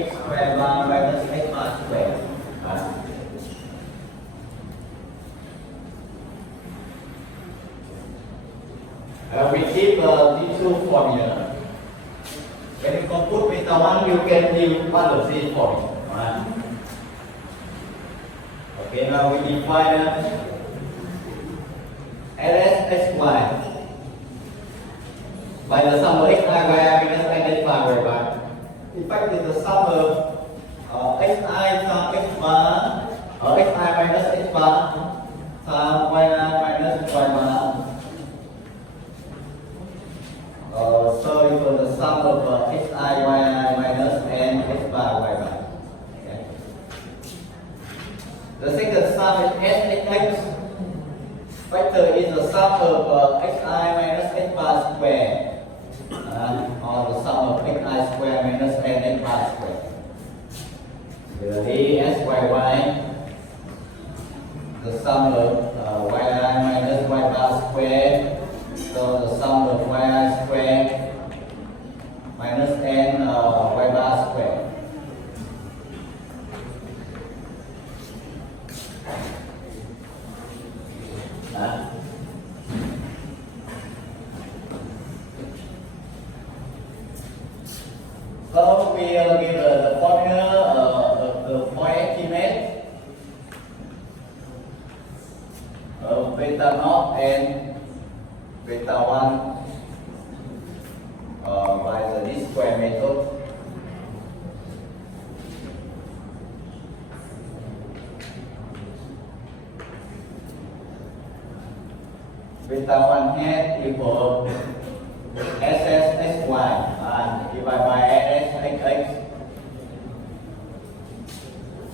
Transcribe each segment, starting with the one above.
x square bar minus x bar square. We keep these two formula. When you compute beta 1, you get the one of these formula. Okay, now we define LSXY by the sum of xi y minus n bar y. In fact, it's the sum of xi sum x bar xi minus x bar sum y minus y bar. So it was the sum of xi y minus n x bar y bar. Okay. The second sum is sx. Factor is the sum of xi minus x bar square. Or the sum of xi square minus n x bar square. Similarly, syy, the sum of yi minus y bar square. So the sum of yi square minus n y bar square. So we give the formula of the point estimate of beta naught and beta 1 by the least square method. Beta 1 hat equal SSXY divided by SSXX.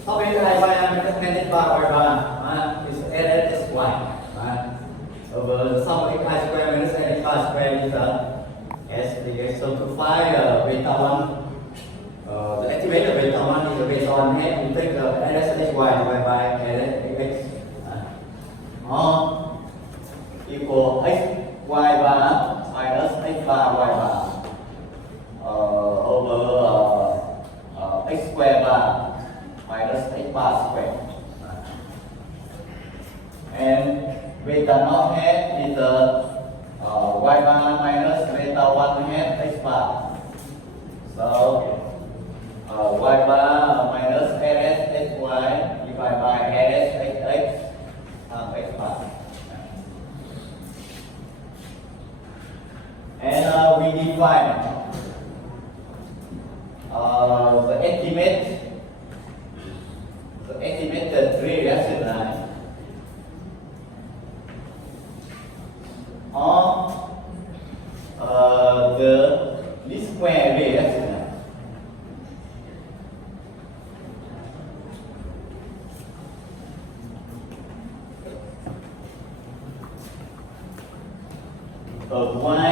So beta y minus n bar y bar is SSXY. Over the sum of xi square minus n bar square is SDX. So to find beta 1, the estimated beta 1 is based on hat. You take the SSXY divided by SSX. Equal x y bar minus x bar y bar over x square bar minus x bar square. And beta naught hat is y bar minus beta 1 hat x bar. So y bar minus LSXY divided by LSXX x bar. And we define the estimated reaction line or the least square reaction line. Of y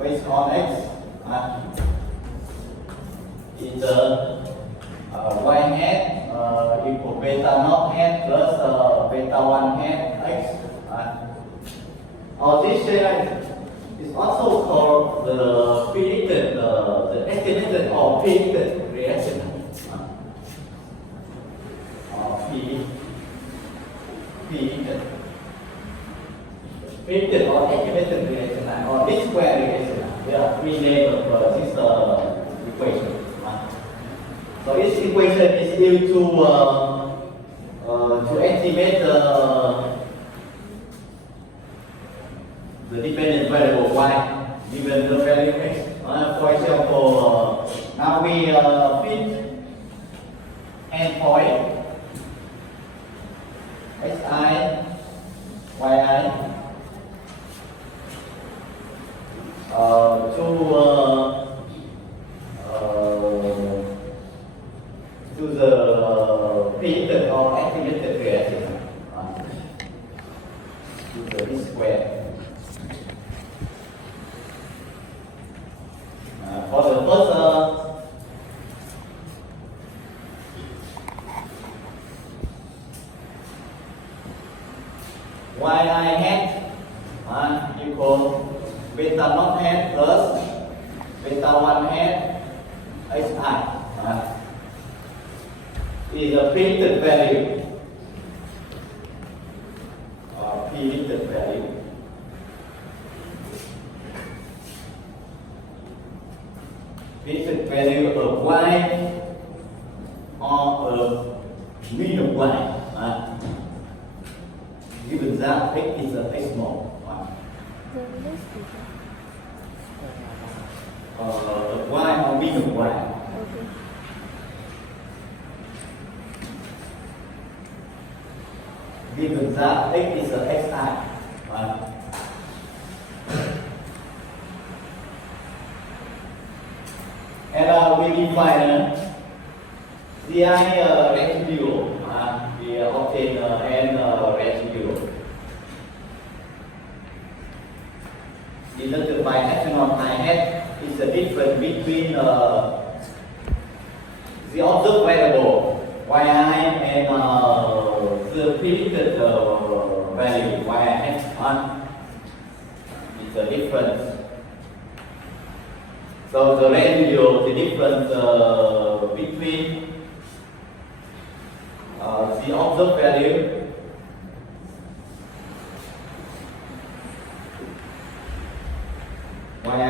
based on x is y hat equal beta naught hat plus beta 1 hat x. This is also called the predicted, the estimated or predicted reaction. Predicted or estimated reaction line or least square reaction line. There are three names of this equation. So this equation is used to estimate the dependent variable y given the value x. For example, now we fit endpoint xi, yi to the predicted or estimated reaction to the least square. For the first yi hat equal beta naught hat plus beta 1 hat is a predicted value or predicted value. Predicted value of y or of mean of y. Given that x is a x small. Y or mean of y. Given that x is a xi. And we define the residue. We obtain n residue. Denoted by epsilon I hat is the difference between the observed variable yi and the predicted value yi hat. It's a difference. So the residue, the difference between the observed value yi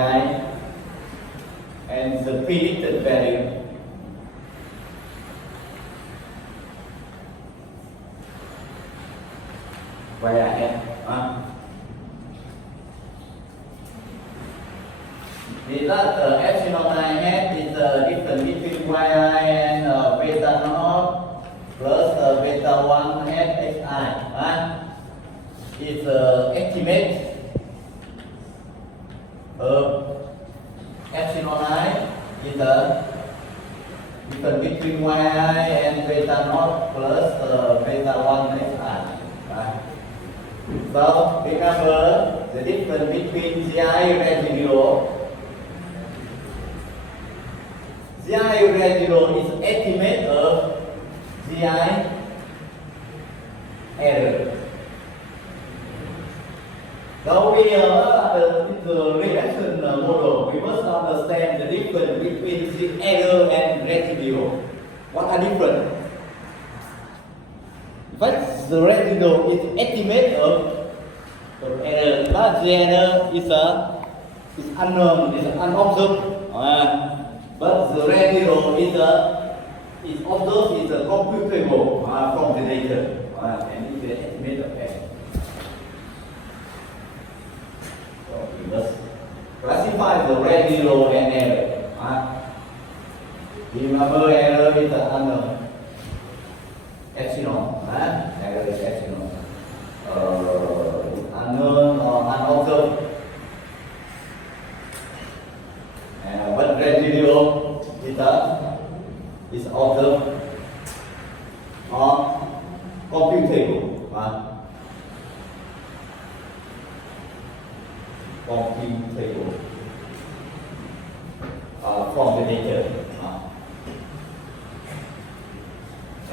and the predicted value yi hat. The epsilon I hat is the difference between yi and beta naught plus beta 1 hat xi. It's estimate of epsilon I is the difference between yi and beta naught plus beta 1 xi. So remember the difference between Gi residue. Gi residue is estimate of Gi error. So we the reaction model, we must understand the difference between the error and residue. What are different? First, the residue is estimate of error, but the error is unknown, is unobserved. But the residue is observed, is computable from the data, and it's the estimate of error. So we must classify the residue and error. Remember, error is unknown. Epsilon, error is epsilon. Unknown or unobserved. But residue is observed or computable. Computable from the data.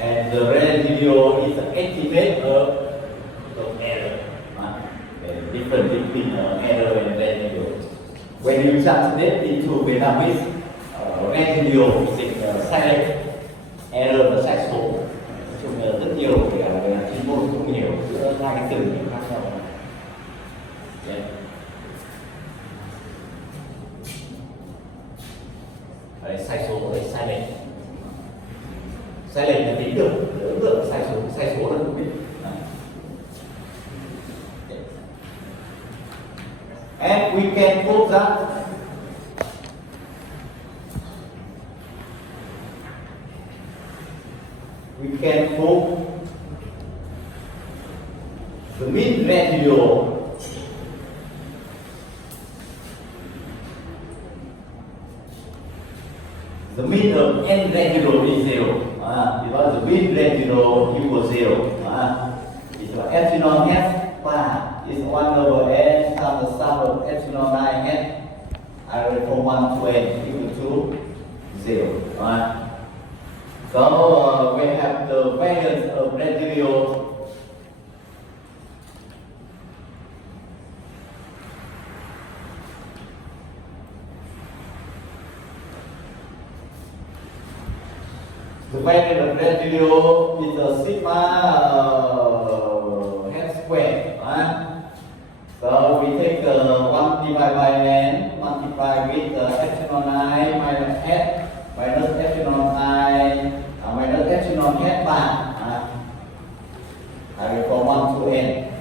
And the residue is an estimate of error. The difference between error and residue. When you translate into Vietnamese, residue is sai error và sai số. Nói chung là rất nhiều về chuyên môn cũng nhiều giữa hai cái từ khác nhau. Đấy, sai số và sai lệch. Sai lệch là tính được, ấn tượng sai số là không biết. And we can prove that the mean residue the mean of n residue is 0 because the mean residue equals 0. It's epsilon f bar is 1 over n times the sum of epsilon I hat from 1 to n equal to 0. So we have the variance of residue The value of residual is a sigma h square. Right? So we take 1 divided by n multiply with epsilon I minus h minus epsilon I minus epsilon h bar. From 1 to n.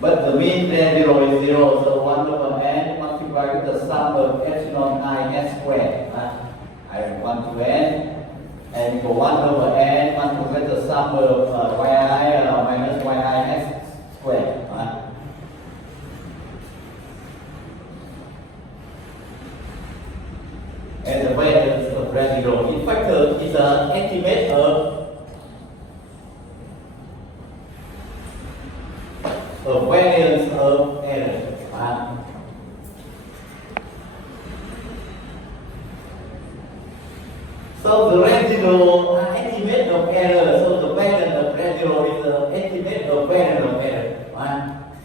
But the mean zero is 0, so 1 over n multiplied with the sum of epsilon I h square. 1 to n. And equal 1 over n multiplied with the sum of yi minus yi h square. And the variance of residual heat factor is an estimate of variance of error. So the residual estimate of error. So the variance of residual is the estimate of variance of error.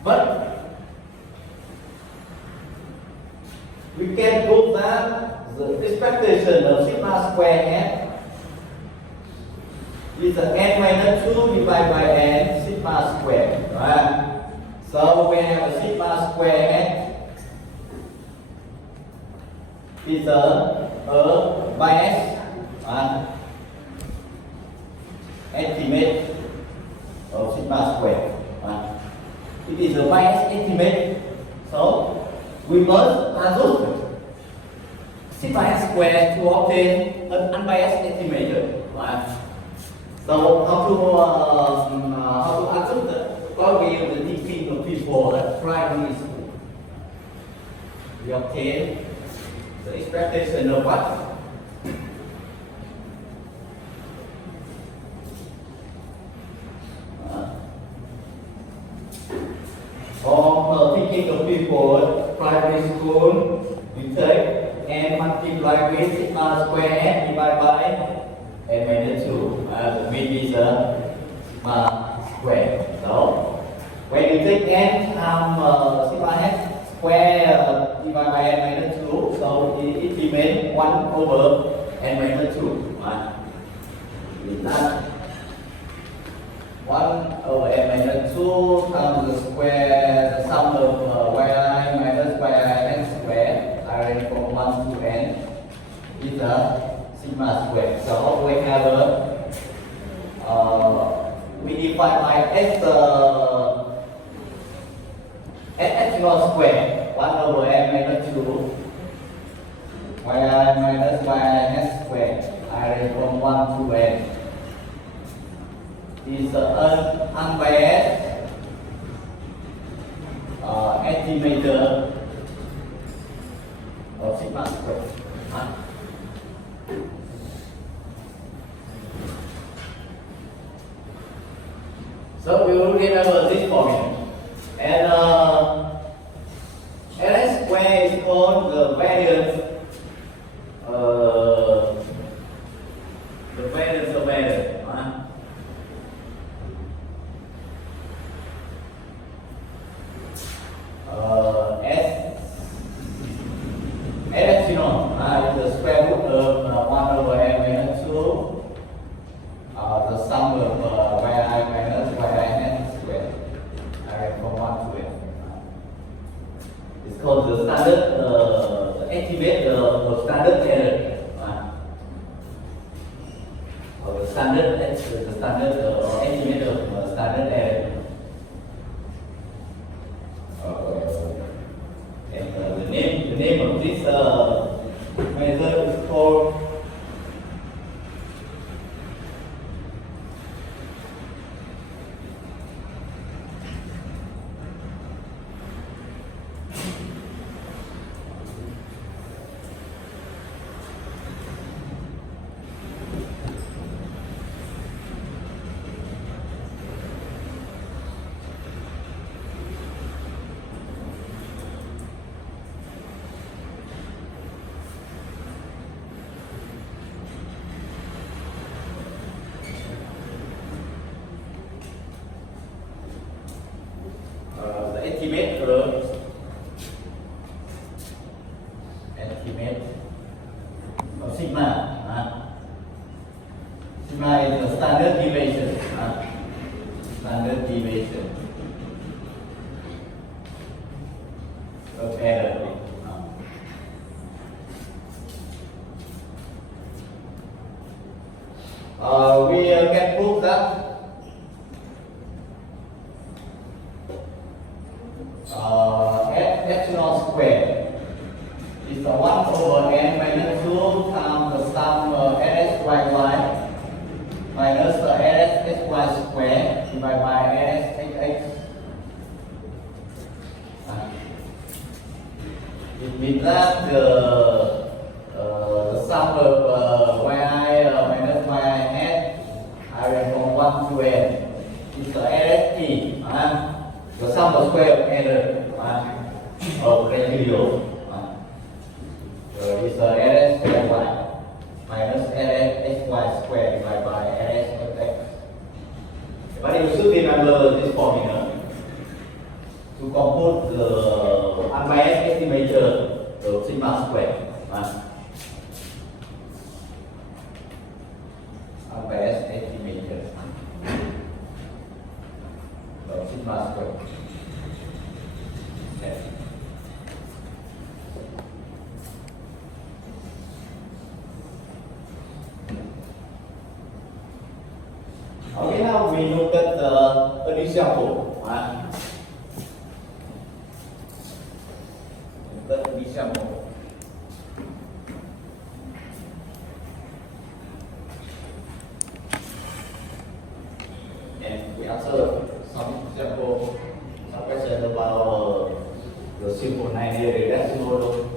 But we can prove that the expectation of sigma square n is n minus 2 divided by n sigma square. Right? So we have a sigma square n is a bias estimate of sigma square. It is a bias estimate, so we must adjust sigma square to obtain an unbiased estimator. So how to adjust it? Well, we use the teaching of people at primary school. We obtain the expectation of what? From teaching of people at primary school, we take n multiply with sigma square n divided by n minus 2. The mean is sigma square. So when you take n times sigma h square divided by n minus 2, so it remains 1 over n minus 2. That 1 over n minus 2 times the square, the sum of yi minus yi n square, arranged from 1 to n, is a sigma square. So we have we define by s epsilon square, 1 over n minus 2, yi minus yi n square, arranged from 1 to n. Is an unbiased estimator of sigma square. So we will remember this formula. And Ls square is called the variance of error. Epsilon is the square root of 1 over n minus 2, the sum of yi minus yi n square, from 1 to n. It's called the standard estimate of standard error. Or the standard estimate of standard error. And the name of this method is called standard deviation. Standard deviation of error. We can prove that epsilon square is the 1 over n minus 2 times the sum ns y minus the ns sy square divided by ns xx. It means that the sum of yi minus yi hat I went from 1 to n is the nsp. The sum of square of error of residual. So it's ns square y minus ns xy square divided by ns xx. But you should remember this formula to compute the unbiased estimator of sigma square. Unbiased estimator of sigma square. Okay. Okay, now we look at the example. The example. And we answer some example, some question about the simple 9-year irrational.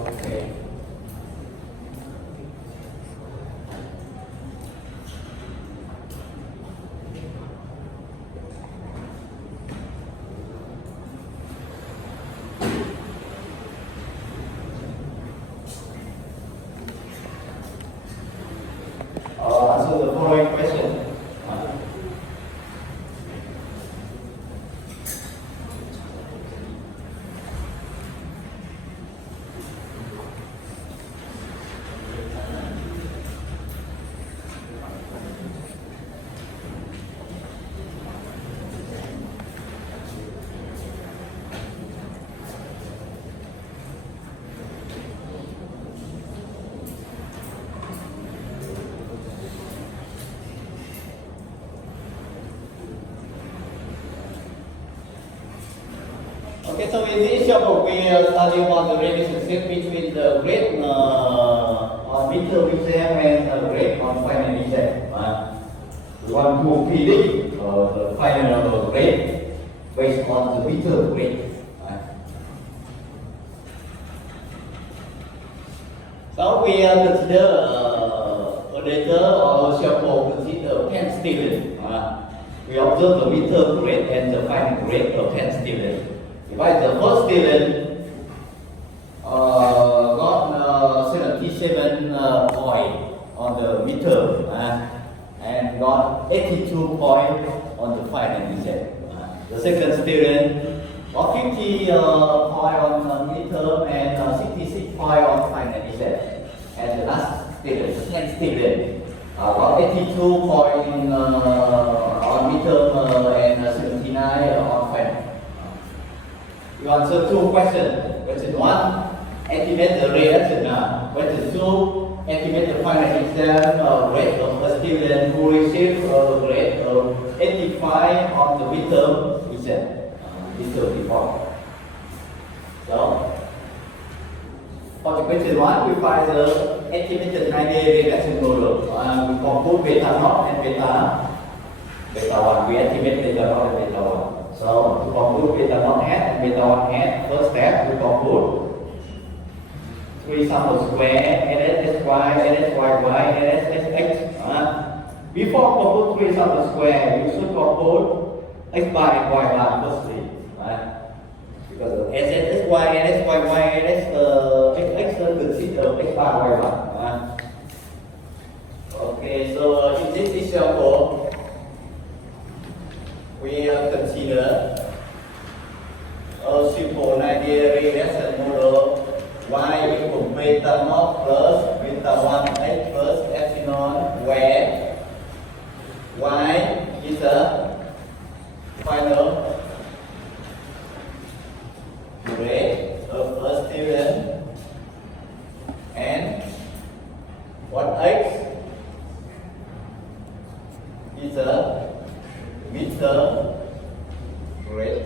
Okay. Answer the following question. Okay, so in this example, we are studying about the relationship between the rate on meter exam and the rate on final exam. We want to predict the final rate based on the meter rate. So we consider a data or sample consider 10 students. We observe the meter rate and the final rate of 10 students. If the first student got 77 points on the meter and got 82 points on the final exam. The second student got 50 points on the meter and 66 points on final exam. And the last student, the 10th student, got 82 points on meter and 79 on final. You answer two questions. Question one, estimate the reaction. Question two, estimate the final exam rate of a student who received a grade of 85 on the midterm exam. Midterm before. So, for the question one, we find the estimated 9-day reaction model. We compute beta naught and beta 1. We estimate beta naught and beta 1. So to compute beta 1 hat and beta 1 hat, first step we compute 3 sum square, ns sy, ns yy, ns sx. Before compute 3 sum square, you should compute x bar and y bar firstly. Because ns sy, ns yy, ns xx consider x bar y bar. Okay, so in this example, we consider a simple linear regression model y equal beta naught plus beta 1 x plus epsilon, where y is a final grade of a student and what x is a midterm grade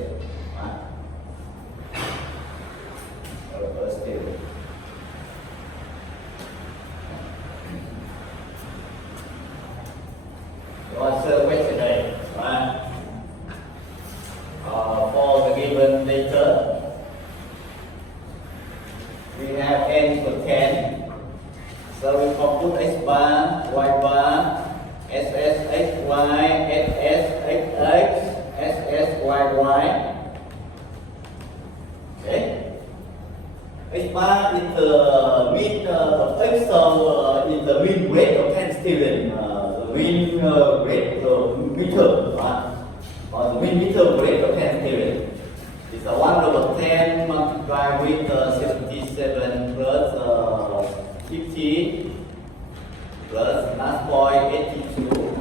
of a student. What's the question here? For the given data, we have n equal 10. So we compute x bar, y bar, SS, XY, SS, XX, SS, YY. Okay. X bar is the mean X is the mean weight of 10 students. The mean weight meter, or the mean meter weight of 10 students. It's 1/10 multiplied with 77 plus 50. Plus last point 82,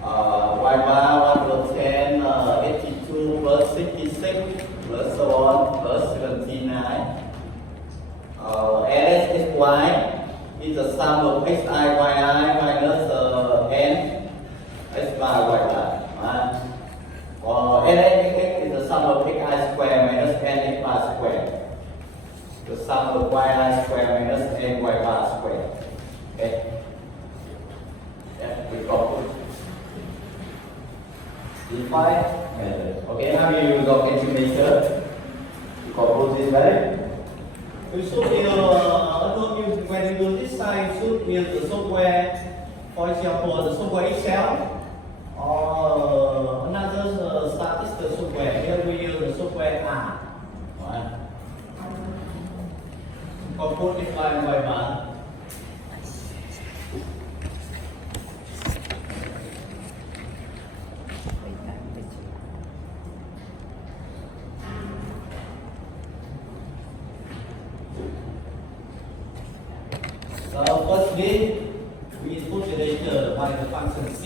y bar 1/10, 82 plus 66 plus so on plus 79. Ls is y is the sum of xi yi minus n x bar y bar. Ls is the sum of xi square minus n x bar square. The sum of yi square minus n y bar square. Okay. We compute. Define method. Okay, now we use our calculator to compute this value. You should use, when you do this side, you should use the software, for example, the software Excel or another statistical software. Here we use the software R. Right? Compute this line by bar. Firstly, we input the data by the function c.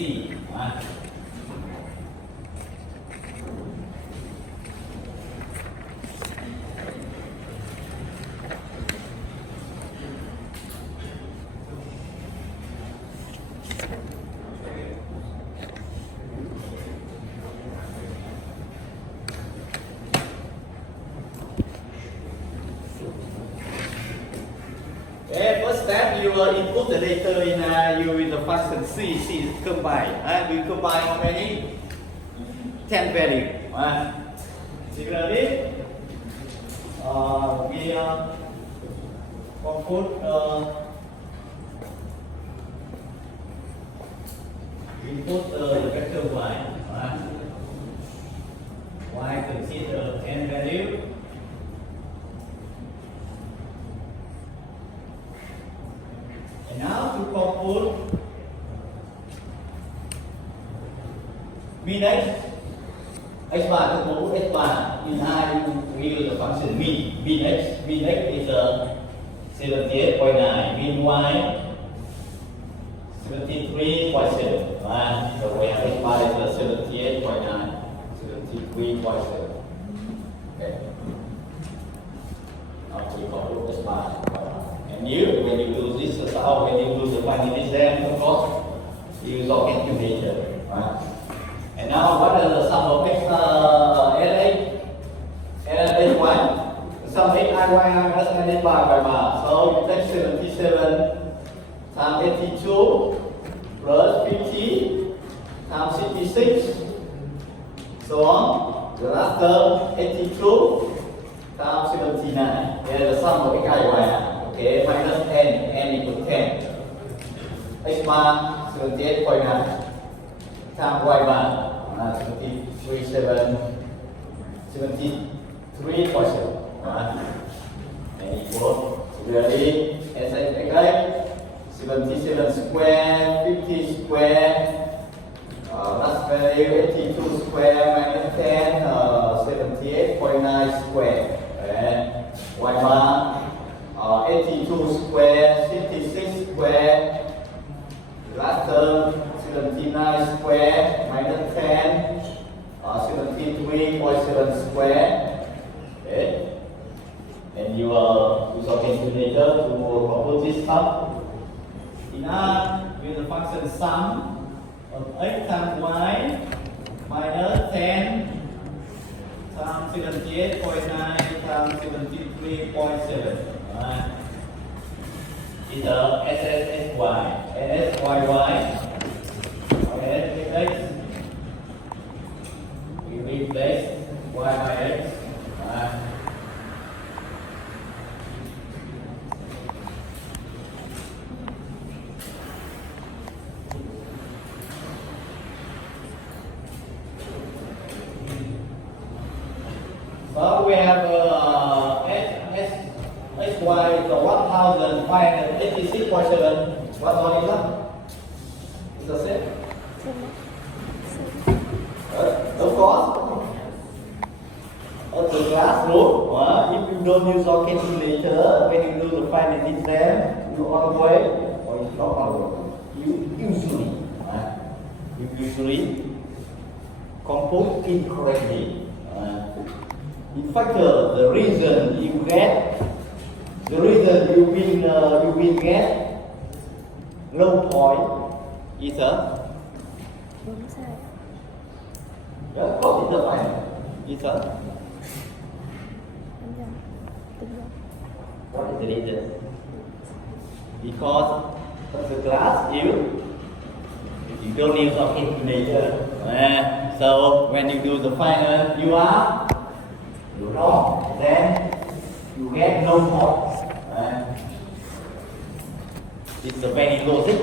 First step, you input the data in the function c. C is combine. We combine how many? 10 value. Similarly, we compute input the vector y. Y consider 10 value. And now to compute mean x bar, to compute x bar in I we use the function mean. Mean x is 78.9, mean y 73.7. So we have x bar is 78.9, 73.7. Okay. Now we compute x bar. And you, when you do this, when you do the final exam, of course, you use your calculator. And now, what is the sum of x, LA? LA is 1. The sum of x, y minus n bar by bar. So you take 77 times 82 plus 50 times 66. So on. The last term, 82 times 79. Here the sum of x, y. Okay, minus n equals 10. X bar 78.9 times y bar 73.7. And equal similarly as I 77 square, 50 square, last value 82 square minus 10, 78.9 square. And y bar 82 square, 66 square. Last term 79 square minus 10, 73.7 square. Okay. And you use a calculator to compute this sum. With the function sum of x times y minus 10 times 78.9 times 73.7. Is a SSSY, SSYY, SSX, we replace y by x. So we have SY is 1586.7. What one is that? Is the same? Of course. The class rule, if you don't use your calculator, when you do the final exam, you always, or it's not always, you usually compute incorrectly. In fact, the reason you will get low point is what is the final? What is the reason? Because of the class you don't use a calculator. So when you do the final, you are wrong. Then you get no points. It's a very logic.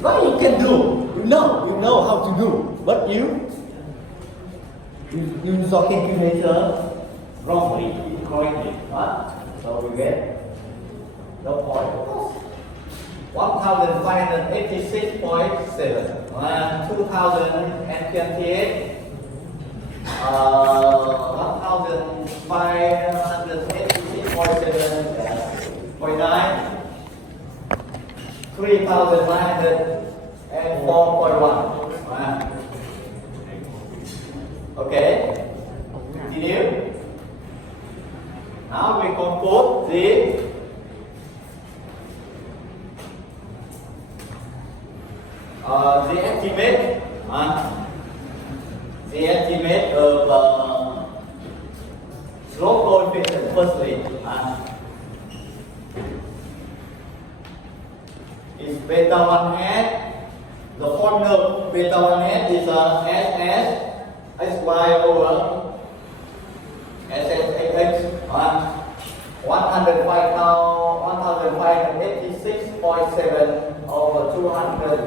What you can do, you know how to do, but you use your calculator wrongly, incorrectly. So we get no point. 1586.7, 2028. 1586.7.9, 3904.1. Okay, continue. Now we compute the estimate of slope coefficient firstly. Is beta 1 hat. The formula beta 1 hat is SS SY over SSX 1586.7 over 200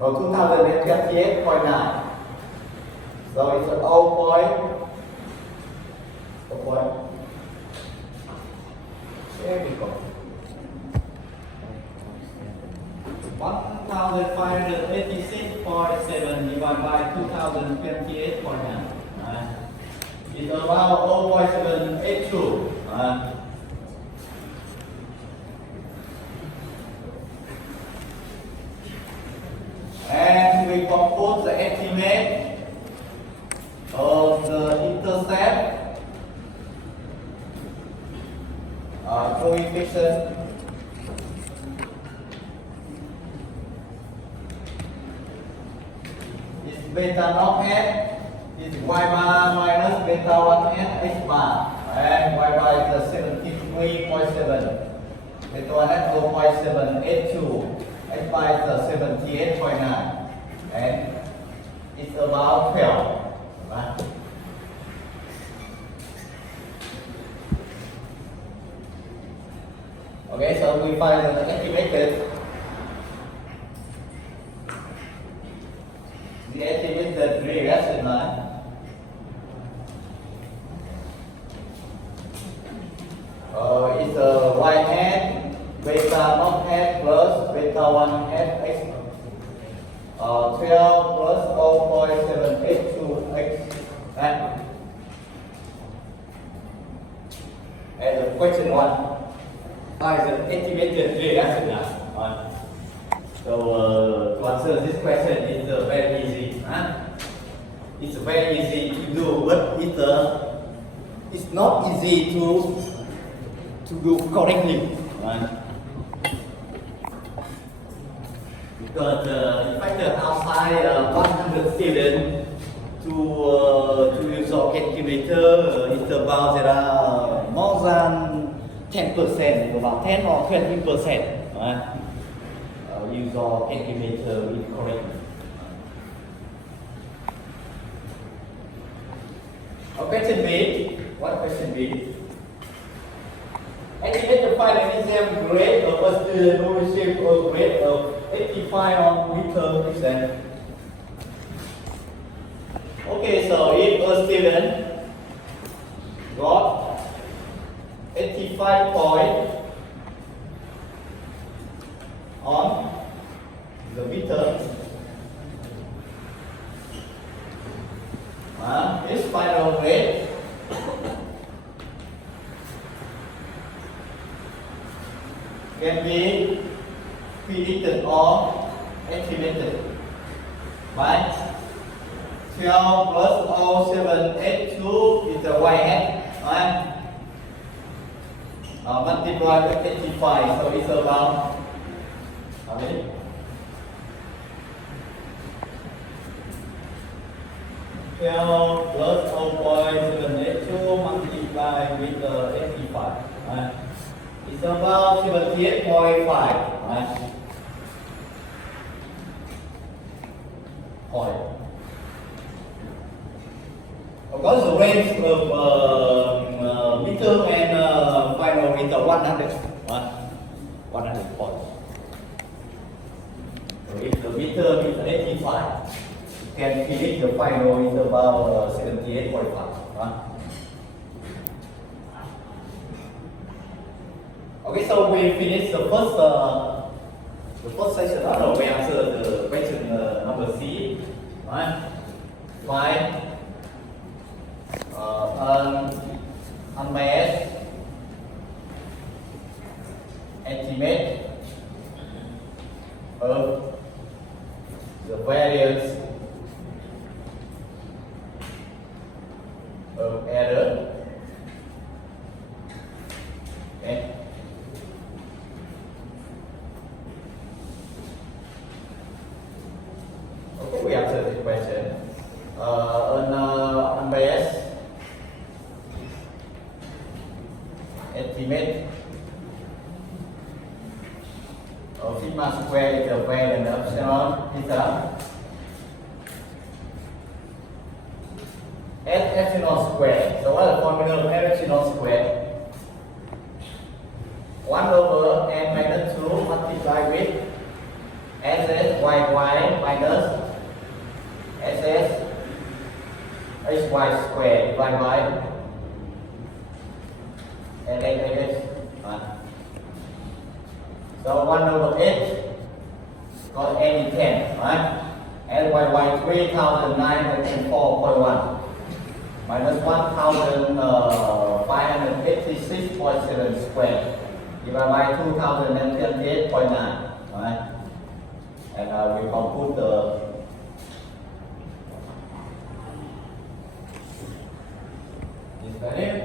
or 2028.9. So it's an 0.0. There we go. 1586.7 divided by 2028.9. It's about 0.782. And we compute the estimate of the intercept coefficient is beta naught f is y bar minus beta 1 f x bar, and y bar is 73.7, beta 1 f 0.782, x bar is 78.9, and it's about 12. Right? Okay, so we find the estimated reaction line. Is y hat beta naught hat plus beta 1 hat x 12 plus 0.782 x hat. And the question one, find the estimated reaction line. So to answer this question is very easy. It's very easy to do, but it's not easy to do correctly. Because in fact outside 100 students to use a calculator, it's about there are more than 10%, about 10 or 20%. Use our calculator incorrectly. Question B. What question B? Estimate the final exam grade of a student who received a grade of 85 on midterm exam. Okay, so if a student got 85 points on the midterm, his final grade can be predicted or estimated by 12 plus 0.782 is the y hat, multiplied by 85, so it's about how many? 12 plus 0.782 multiplied with 85. It's about 78.5. Point. Of course, the range of midterm and final is 100. 100 points. So if the midterm is 85, can predict the final is about 78.5. Okay, so we finished the first section. We answered the question number C. Find unbiased estimate of the variance of error. Okay. Okay, we answered this question. Unbiased estimate of sigma square is the variance of epsilon theta. Epsilon square. So what is the formula of epsilon square? 1 over n minus 2 multiplied with ss yy minus ss hy square divided by ln. So 1 over 8 got n is 10, right? And yy 3004.1 minus 1586.7 square divided by 2028.9, right? And we compute the this value.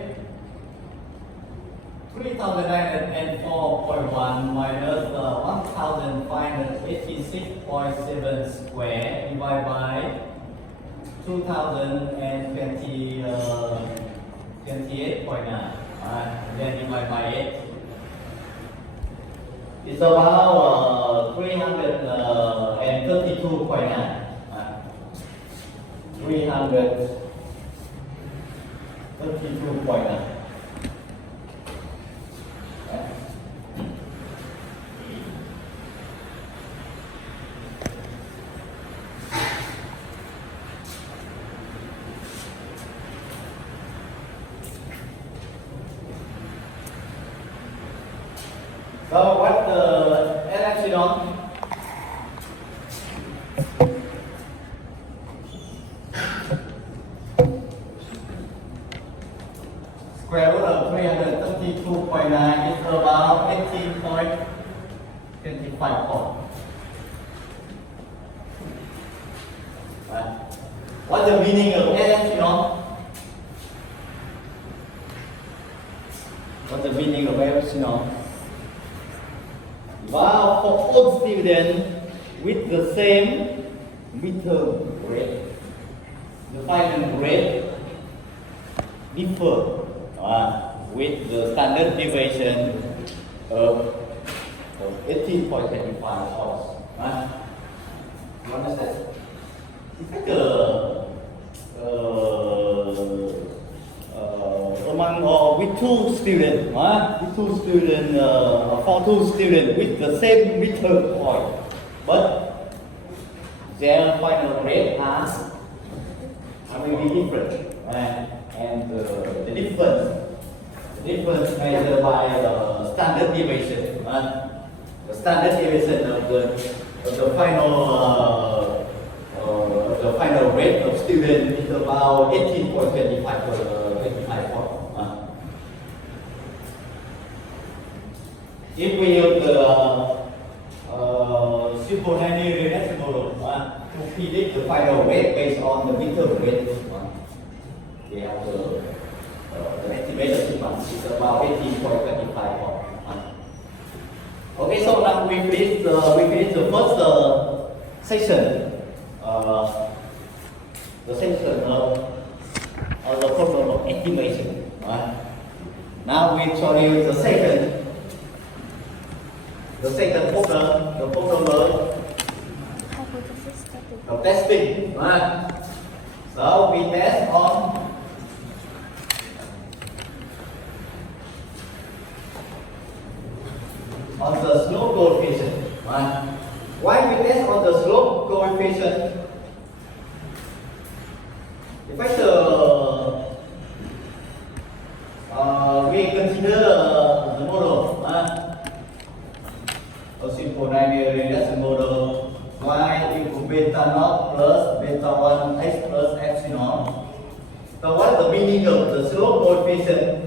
3004.1 minus 1586.7 square divided by 2028.9. Then divide by 8. It's about 332.9. 332.9. So what the epsilon? Square root of 332.9 is about 18.25 volt. Right. What's the meaning of epsilon? What's the meaning of epsilon? Well, for all students with the same midterm grade, the final grade differ with the standard deviation of 18.25 volts. You understand? It's like among with two students, for two students with the same midterm point, but their final grade are maybe different, and the difference measured by standard deviation. The standard deviation of the final rate of student is about 18.25 volt. If we use the simple linear model to predict the final rate based on the midterm rate, we have the estimated sequence is about 18.25 volt. Okay, so now we finish the first section. The section of the problem of estimation. Now we show you the second problem, the problem of testing. So we test on the slope coefficient. Why we test on the slope coefficient? If we consider the model, a simple linear regression model, y equal beta naught plus beta 1 x plus epsilon. So what is the meaning of the slope coefficient?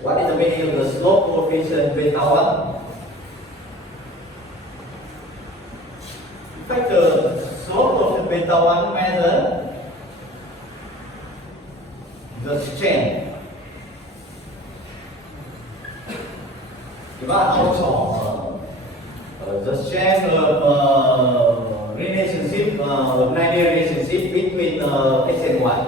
What is the meaning of the slope coefficient beta 1? In fact, the slope of the beta 1 measure the strength. The strength of relationship, linear relationship between x and y.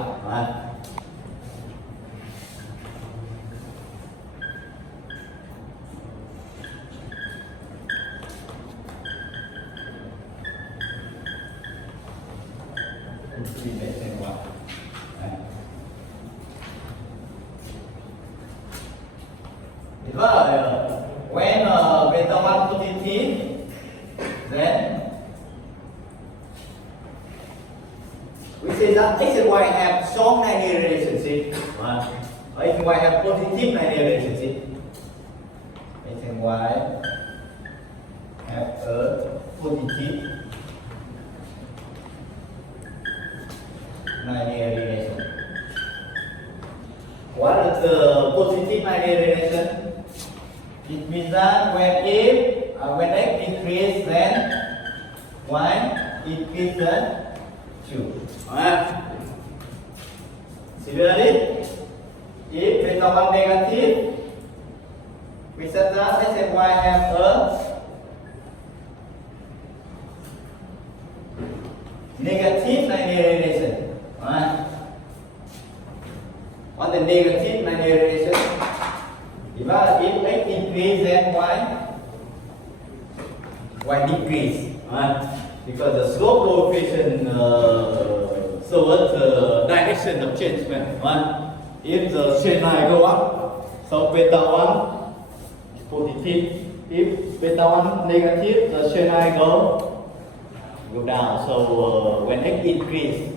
When beta 1 positive, then we say that x and y have strong linear relationship. X and y have positive linear relationship. X and y have a positive linear relation. What is the positive linear relation? It means that when x increases, then y increases too. Similarly, if beta 1 negative, we said that x and y have a negative linear relation. On the negative linear relation, if x increase, then y decrease. Because the slope coefficient shows the direction of change. If the straight line go up, so beta 1 is positive. If beta 1 negative, the straight line go go down. So when x increase,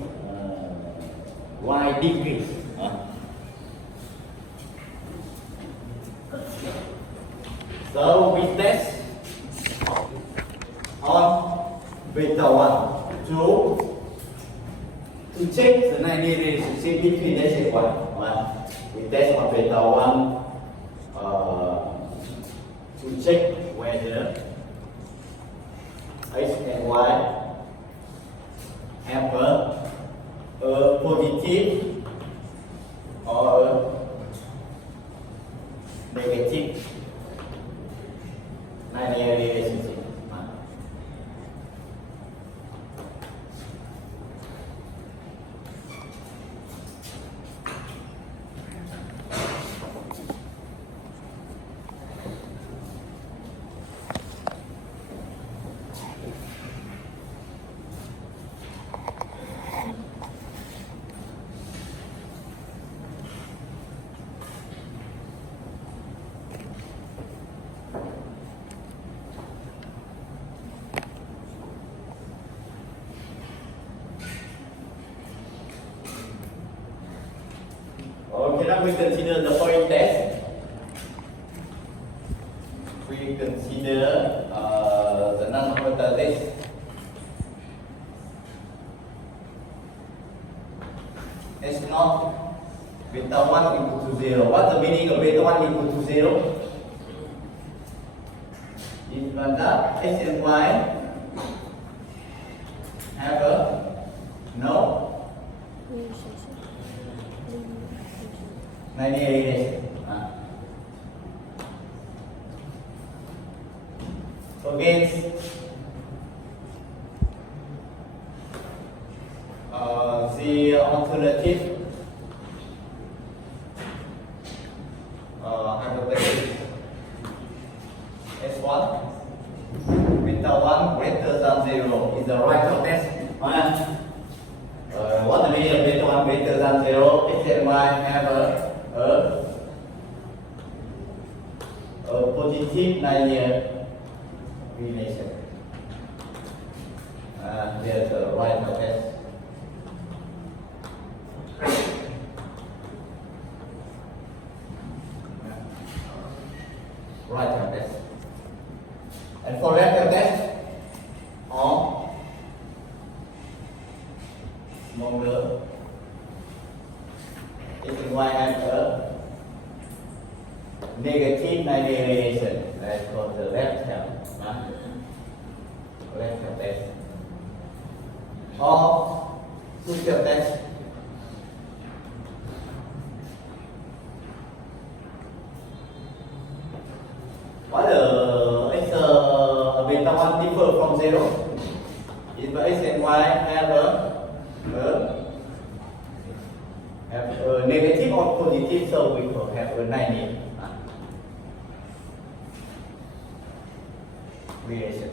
y decrease. So we test on beta 1 to check the 90 relationship between x and y. We test on beta 1 to check whether x and y have a positive or a negative linear relationship. Okay, now we consider the foreign test. We consider the non-orbital test. S naught beta 1 equal to 0. What's the meaning of beta 1 equal to 0? If that x and y have a no linear relation. Against the alternative hypothesis S1 beta 1 greater than 0 is the right of test. What the meaning of beta 1 greater than 0? X and y have a positive linear relation. There's the right of test. Right of test. And for left of test, or smaller, X and y have a negative linear relation. That's called the left hand. Left hand test. Or social test. What is beta 1 differ from 0? If x and y have a negative or positive, so we will have a 90 relation.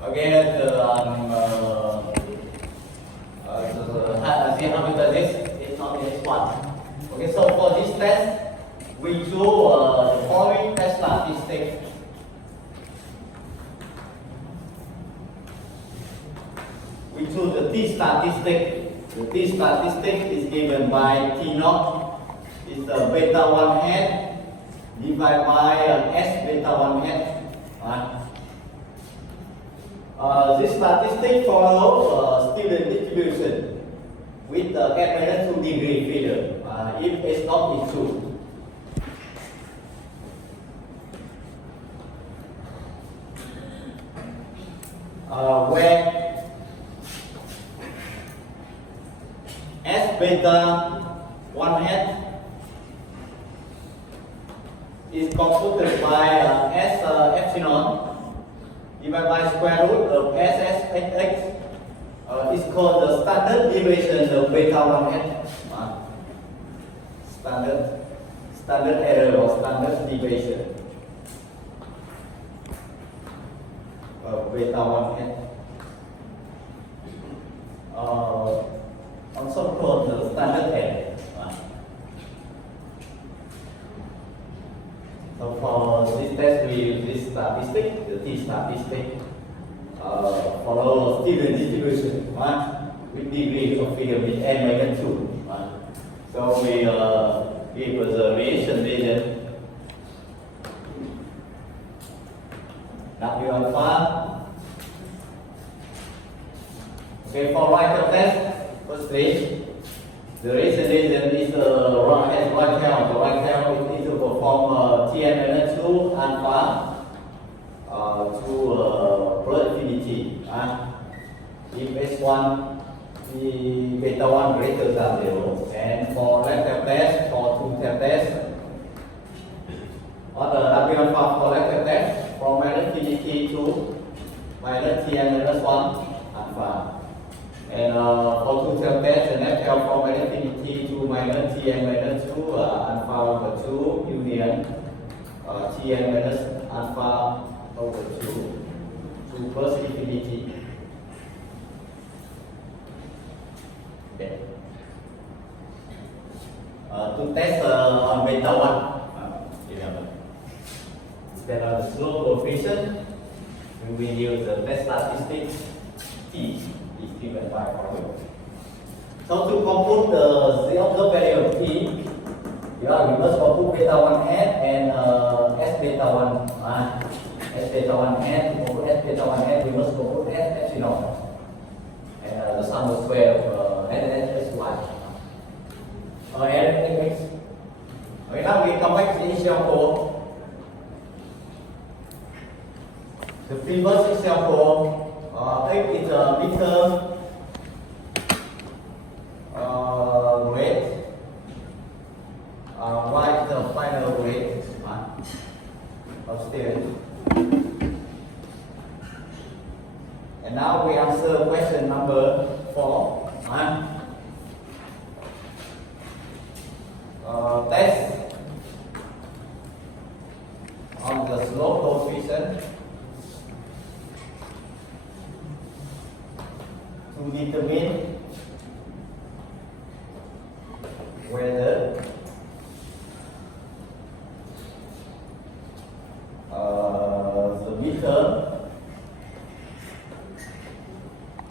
Again, the hypothesis is not S1. Okay, so for this test, we do the following test statistics. We choose the t statistic. The t statistic is given by T naught. It's the beta 1 hat divided by S beta 1 hat. This statistic follows student distribution with the -2 degree freedom. If S naught is true. Where S beta 1 hat is computed by S epsilon divided by square root of SSXX is called the standard deviation of beta 1 hat. Standard error or standard deviation of beta 1 hat. Also called the standard error. statistic, the T statistic follow Steven distribution, right? With degree of freedom is n minus 2. Right? So we give the reaction region W alpha. Okay, for right test, firstly, the reason region is right tail. The right tail is need to perform Tn minus 2 alpha to plus infinity. If S1 is beta 1 greater than 0, and for left tail test, for two tail test, or the W alpha for left tail test from minus infinity to minus Tn minus 1 alpha. And for two tail test, the left tail from minus infinity to minus Tn minus 2 alpha over 2 union Tn minus alpha over 2 to plus infinity. Okay. To test on beta 1, remember, there are the slope coefficient. We will use the test statistic T is given by formula. So to compute the observed value of T, we must compute beta 1 n and S beta 1 S beta 1 n. To compute S beta 1 n, we must compute S epsilon. And the sum of square of n and s y. N and x. Okay, now we come back to the example. The previous example, x is a midterm rate, y is the final rate of student. And now we answer question number 4. Test on the slope coefficient to determine whether the midterm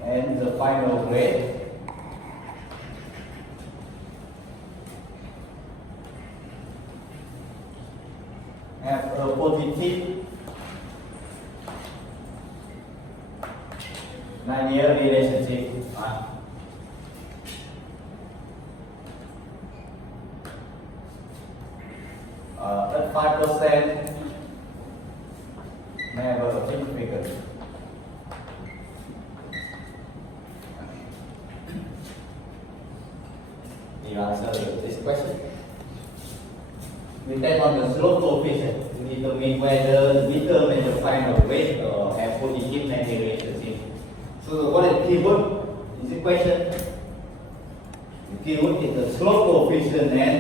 and the final grade have a positive linear relationship. At 5%, never achieve figure. You answer this question. We take on the slope coefficient to determine whether the midterm and the final rate have positive linear relationship. So what is keyword in this question? The keyword is the slope coefficient and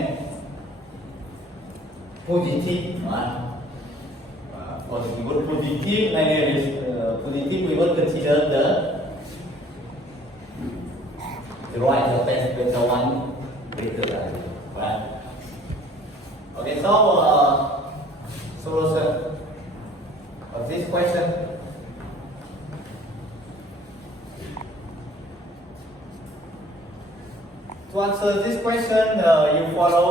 positive. For the keyword positive linear positive, we will consider the right of test beta 1 greater than 0. Right? Okay, so solution of this question. To answer this question, you follow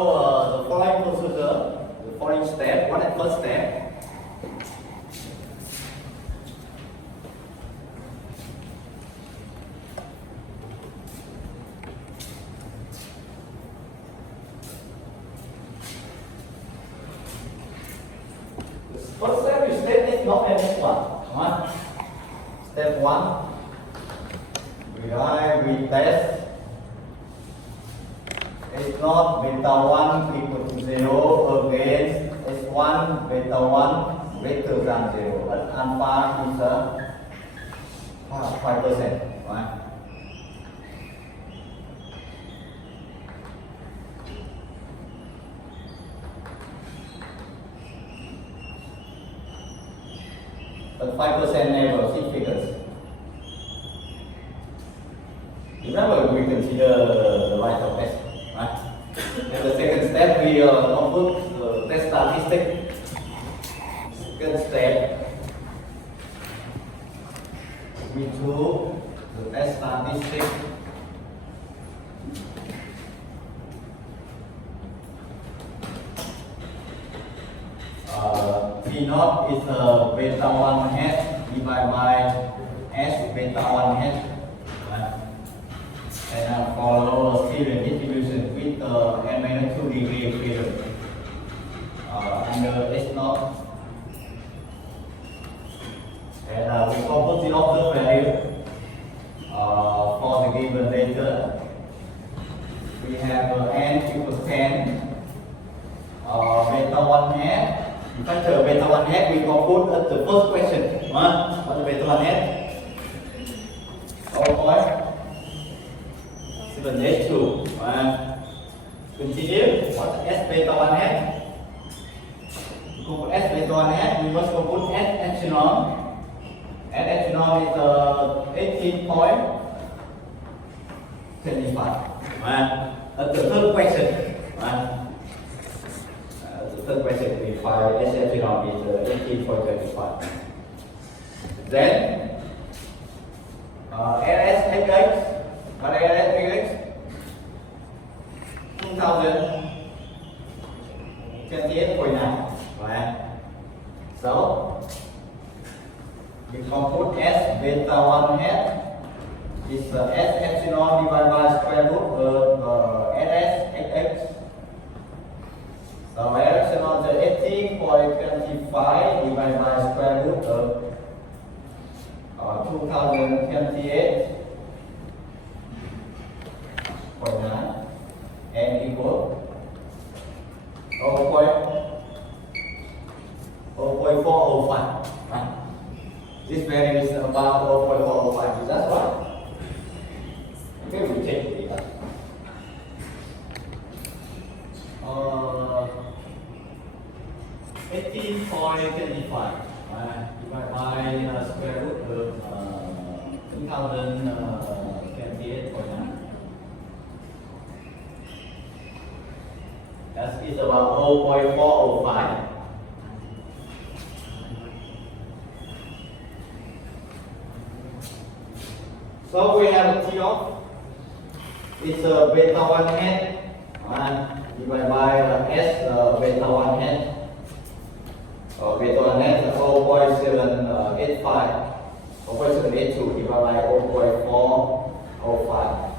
the following procedure, the following step. What is the first step? First step is state not n1. Step 1, we test S not beta 1 equal to 0 against S1 beta 1 greater than 0. And alpha is 5%. Right? But 5% never six figures. Remember, we consider the right of test. Right? And the second step, we compute the test statistic. Second step, T naught is beta 1 hat divided by S beta 1 hat. And follow a series distribution with n minus 2 degree of freedom under S naught. And we compose the observed value for the given data. We have n equals 10, beta 1 hat. In fact, beta 1 hat we compose at the first question. What is beta 1 hat? Point 7H2. Continue. What is S beta 1 hat? To compute S beta 1 hat, we must compute S epsilon. And epsilon is 18.25. At the third question, the third question we find S epsilon is 18.25. Then LSXX, what is LSXX? 2028.9. Right? So we compute S beta 1 hat is S epsilon divided by square root of LSXX. So L epsilon is 18.25 divided by square root of 2028.9 and equal 0.405. Right? This value is about 0.405. Is that right? Okay, we check the data. 18.25 divided by square root of 2028.9. That is about 0.405. So we have a T of it's a beta 1 hat divided by S beta 1 hat. Beta 1 hat is 0.785, 0.782 divided by 0.405.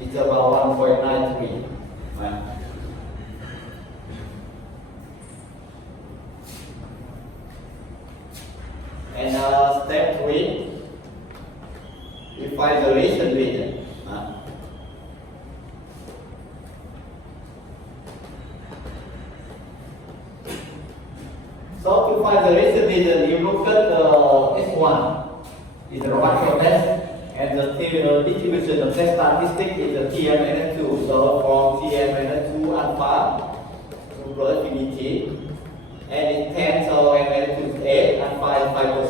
It's about 1.93. And step 3, we find the recent region. So to find the recent region, you look at S1 is the Romanshaw test, and the distribution of test statistic is the Tm-2. So from Tm-2 alpha to infinity, and it 10, so n-2 is 8, alpha is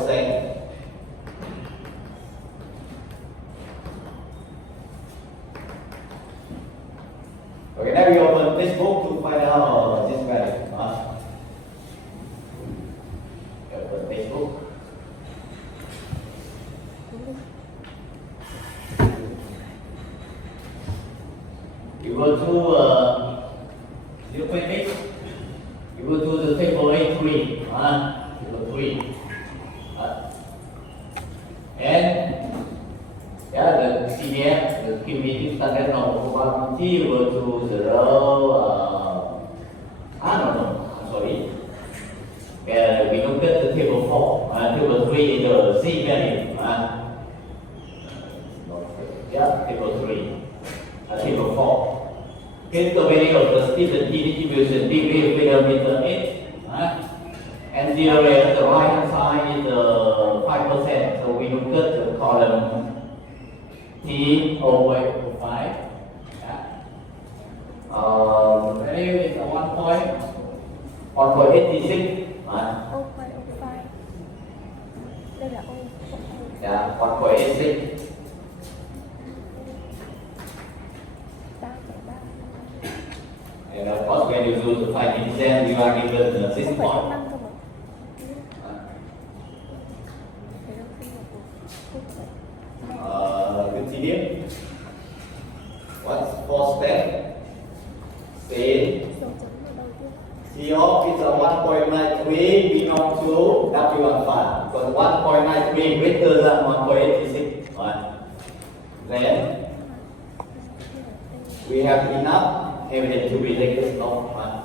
5%. Okay, now we open this book to find out this value. Open this book. You go to 0.8. You go to the table A3. Table 3. And the CDF, the cumulative standard normal probability will go to 0. I don't know. I'm sorry. We look at the table 4. Table 3 is the Z value. Table 3. Table 4. Here's the value of the Stephen T distribution, degree of freedom is 8. And the area at the right hand side is 5%. So we look at the column T over 5. Value is 1.86. 0.05. Đây là 0.05. Yeah, 1.86. And of course, when you do the final exam, you are given 6 points. Continue. What's fourth step? Say T of is 1.93 belong to W15. Because 1.93 greater than 1.86. Right. Then we have enough evidence to reject this law. Right.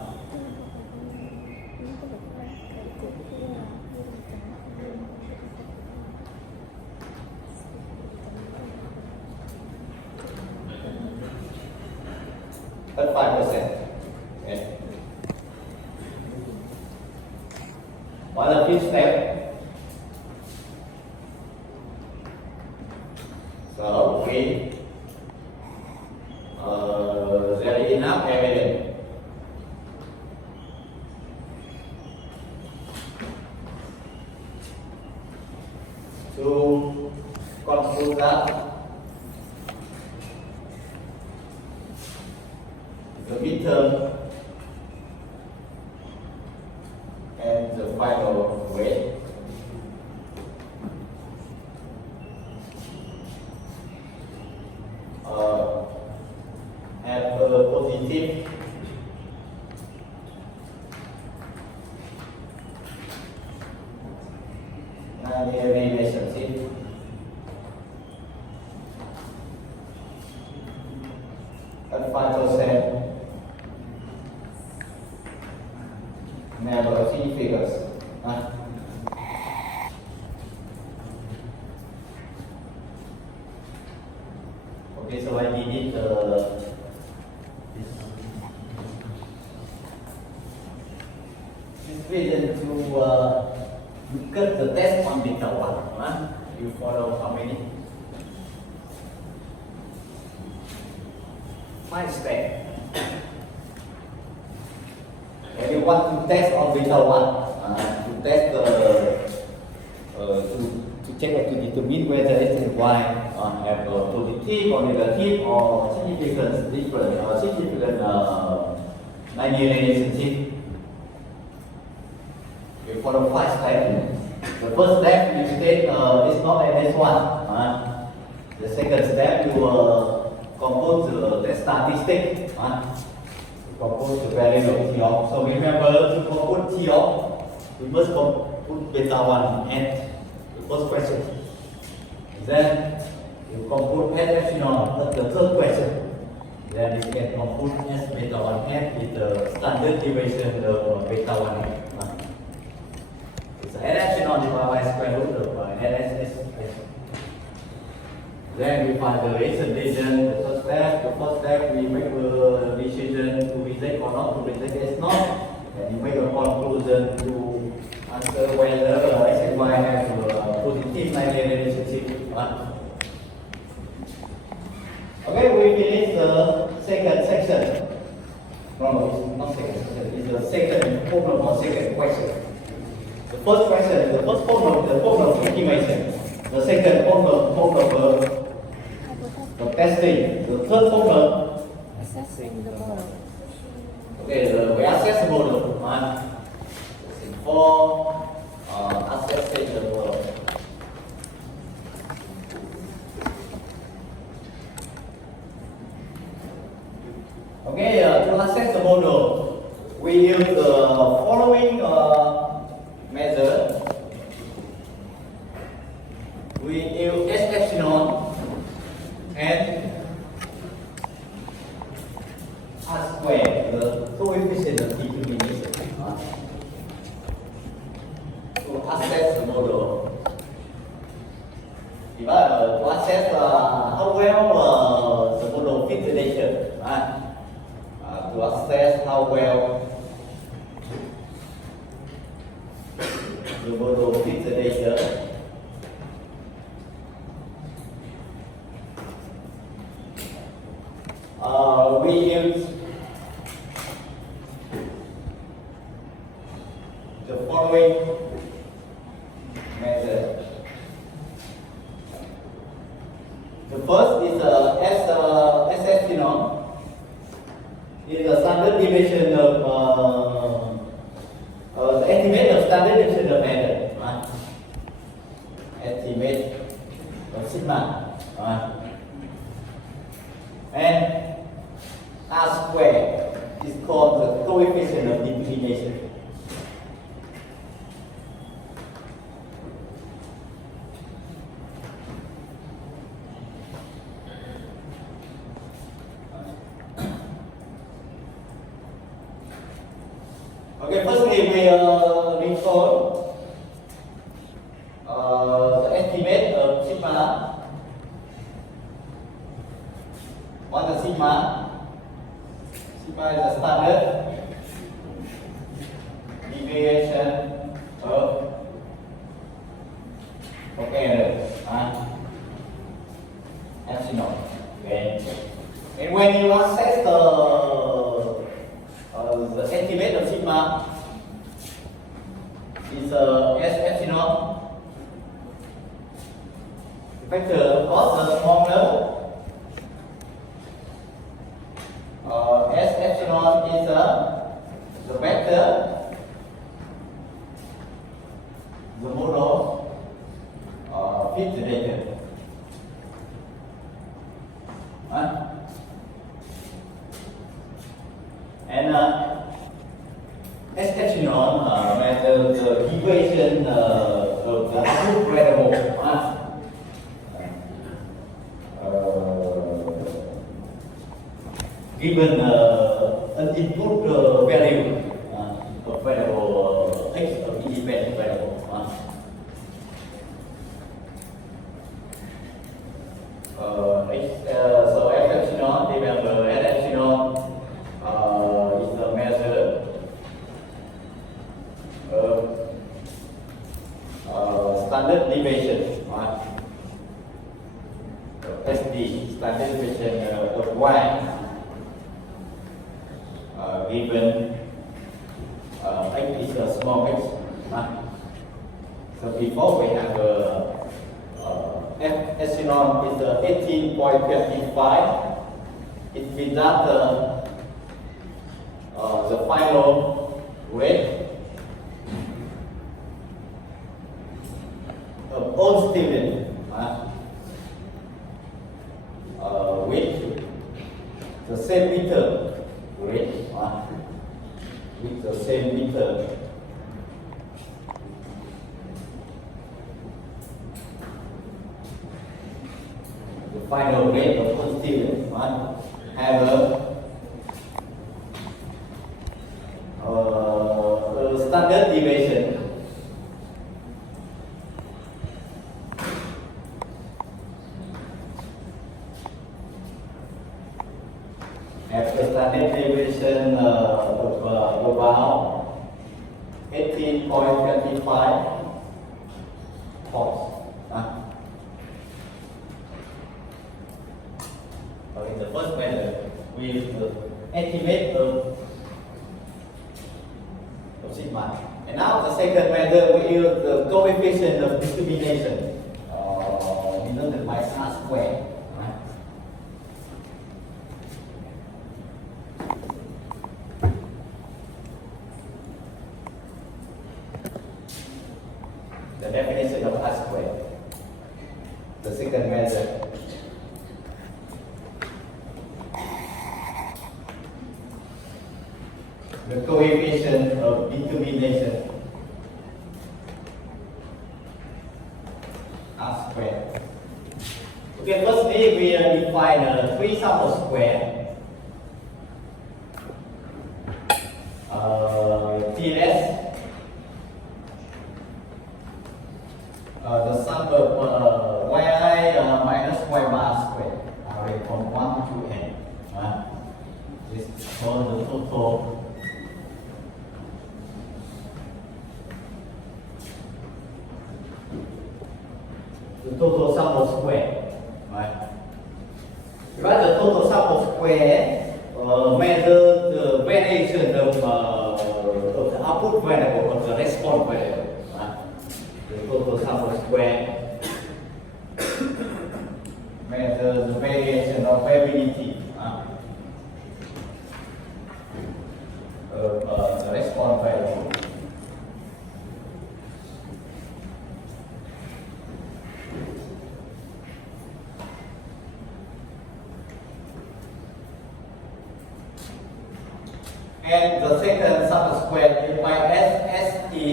At 5%. Okay. What the fifth step? So we there is enough evidence to conclude that the midterm and the final weight have a positive linear relationship at 5%. Never see figures. Okay, so I did it this reason to cut the test on beta 1. You follow how many? 5 steps. And you want to test on beta 1 to test to check or to determine whether x and y have a positive or negative or significant difference or significant linear relationship. You follow 5 steps. The first step you state is not NS1. The second step you compose the statistic. Compose the value of T of. So remember to compute T of, we must compute beta 1 at the first question. Then you compute S epsilon at the third question. Then you can compute S beta 1 at with the standard deviation of beta 1 at. It's S epsilon divided by square root of NSS. Then we find the reason. The first step we make a decision to reject or not to reject S naught. And you make a conclusion to answer whether X and Y have a positive linear relationship. Okay, we finish the second section. No, it's not second section. It's the second problem or second question. The first question, the first problem, the problem of estimation. The second problem of testing. The third problem, assessing the model. okay, we assess the model. For assessing the model. Okay, to assess the model, we use the following method. We use S epsilon and R square, the coefficient of determination, to assess the model. To assess how well the model fits the data. To assess how well the model fits the data. We use the following method. The first is S epsilon. Is the standard deviation of the estimate of standard deviation of error. Estimate of sigma. And R square is called the coefficient of determination. Okay, firstly we recall the estimate of sigma. What is sigma? Sigma is the standard deviation of error. Epsilon. Okay. And when you assess the estimate of sigma is S epsilon vector, of course, the smaller S epsilon is the vector, the model fit the data. And S epsilon measures the deviation of the output variable. Given an input value of variable x of independent variable. So F epsilon, remember S epsilon is the measure of standard deviation. SD, standard deviation of y. Given x is a small x. So before we have F epsilon is 18.55. It means that the final weight of all students with the same meter weight. With the same meter, the final weight of one student have a standard deviation of about 18.25 points. In the first method, we estimate of sigma. And now the second method, we use the coefficient of discrimination, denoted by R squared. The definition of R squared. The second method. The coefficient of determination. R squared. Okay, firstly we define three sample square. TS. The sum of yi minus y bar squared array from 1 to n. This is called the total sample square. Right? Right, the total sample square measures the variation of the output variable or the response variable. The total sample square measures the variation of variability of the response variable. And the second sum square is by SSE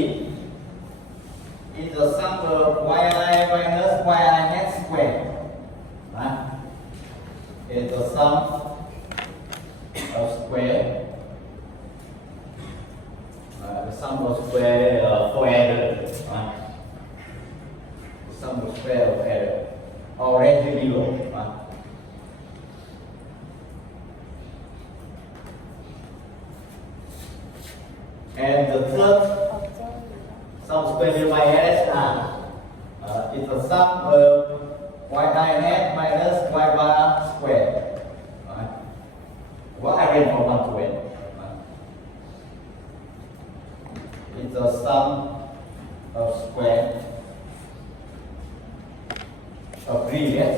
is the sum of yi minus yi hat square. Is the sum of square. The sum of square for error. The sum of square of error or residual. And the third sum square by SR is the sum of y hat minus y bar square. What I read from 1 to n. It's the sum of square of real.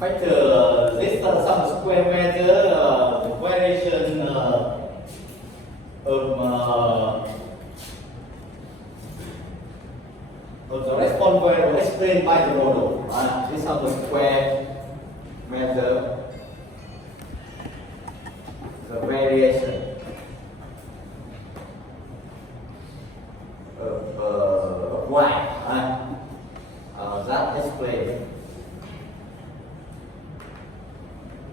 Factor this sum square measure the variation of the response variable explained by the model. This sum square measure the variation of y. That explains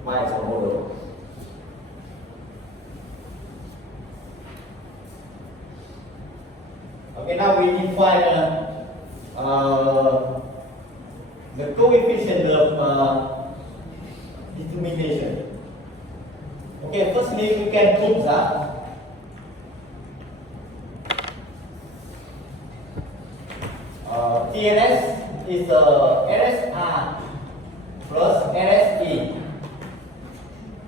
y is a model. Okay, now we define the coefficient of determination. Okay, firstly we can prove that TNS is RSR plus RSE.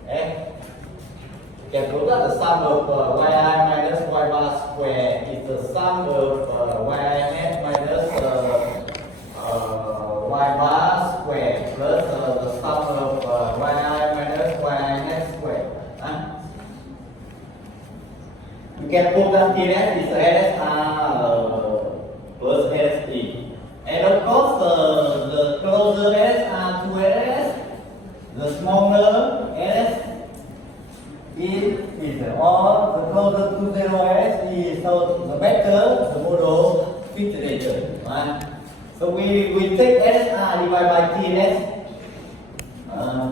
Okay, you can prove that the sum of yi minus y bar square is the sum of y hat minus y bar square plus the sum of yi minus y hat square. You can prove that TNS is RSR plus RSE. And of course, the closer RSR to RS, the smaller RS is, or the closer to 0 RS is, so the better the model fit later. Right? So we take RSR divided by TNS.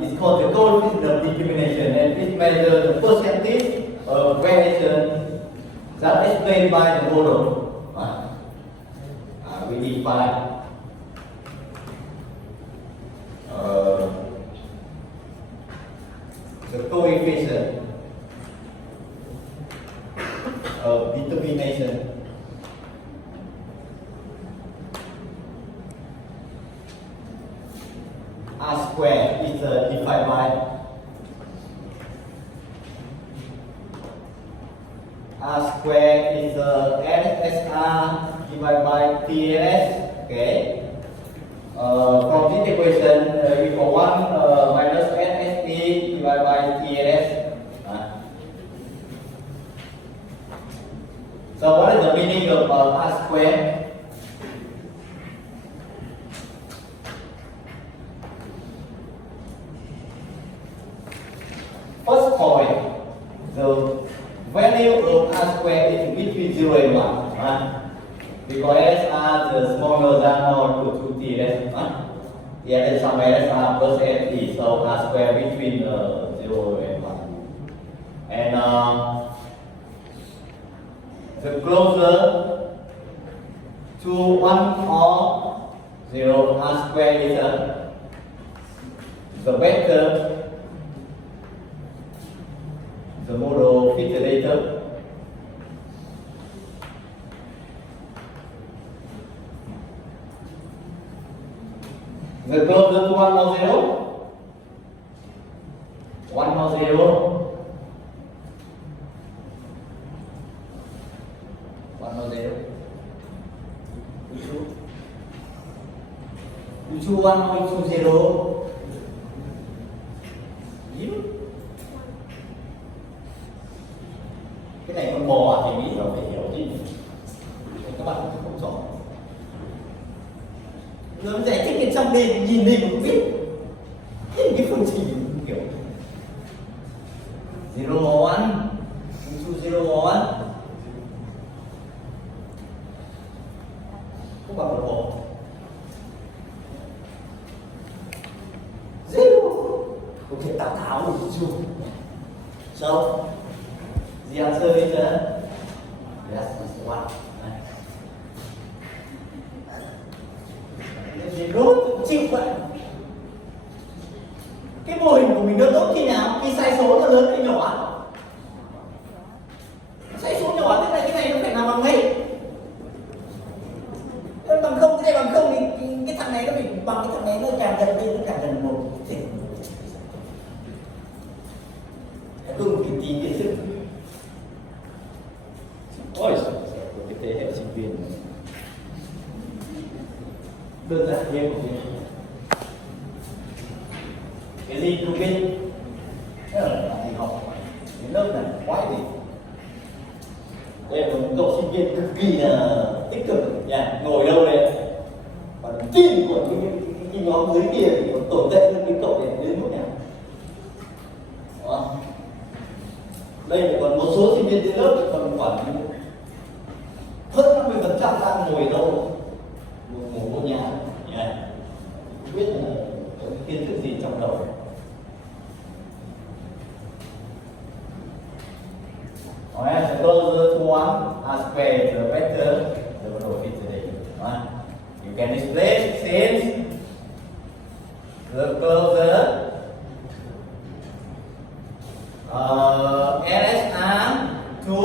It's called the coefficient of determination, and it measures the percentage of variation that is explained by the model. We define the coefficient of determination R square is defined by R square is RSR divided by TNS. Okay. From this equation, we got 1 minus NSE divided by TNS. So what is the meaning of R square? First point, the value of R square is between 0 and 1. Because SR is smaller than or equal to TNS. Here is some SR plus SE, so R square between 0 and 1. And the closer to 1 or 0, R square is the better the model fit later. The closer to 1 or 0, 1 or 0, 1 or 0, which 1 or 0, 0. Cái này con bò thì nghĩ rồi phải hiểu chứ. Các bạn không rõ. Rồi giải thích bên trong đi, nhìn đi cũng biết. Okay, Tao Tao is true. So, the answer is yes, it's 1. Thì rốt chịu vậy. Cái mô hình của mình nó tốt khi nào? Khi sai số nó lớn hay nhỏ? Sai số nhỏ thế này cái này nó phải nằm bằng mấy? Nếu bằng không, cái này bằng không thì cái thằng này nó phải bằng cái thằng này, nó càng gần đây nó càng gần 1 thì không thì tìm cái sự. Ôi giời, cái thế hệ sinh viên này. Đơn giản như của mình. Cái gì cũng biết. Thế là thì học cái lớp này quái gì. Đây là một cậu sinh viên cực kỳ là tích cực nha, ngồi đâu đây và tin của cái nhóm dưới kia thì còn tồi tệ hơn cái cậu này đến mức nào. Đó. Đây là còn một số sinh viên trên lớp thì còn khoảng hơn 50% đang ngồi đâu ngủ nhà nha, không biết là có kiến thức gì trong đầu. Alright, the closer to 1 aspect, the better the profit today. You can display since the closer LSR to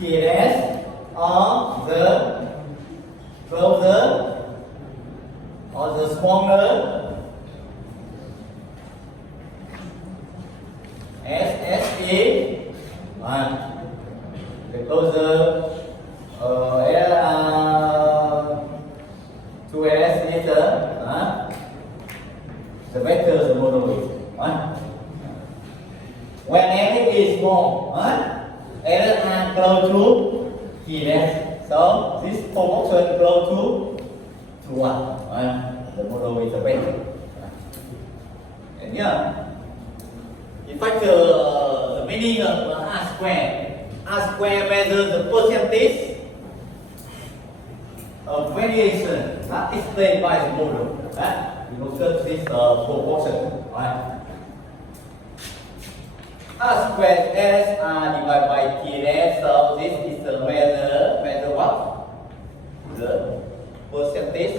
TLS or the closer or the smaller SSE. The closer to S later, the better the model is. When N is small, L are close to TLS, so this proportion close to 1. The model is the better. And yeah, in fact, the meaning of R square. R square measures the percentage of variation explained by the model. We will search this proportion. Right? R squared S R divided by TLS. So this is the measure what? The percentage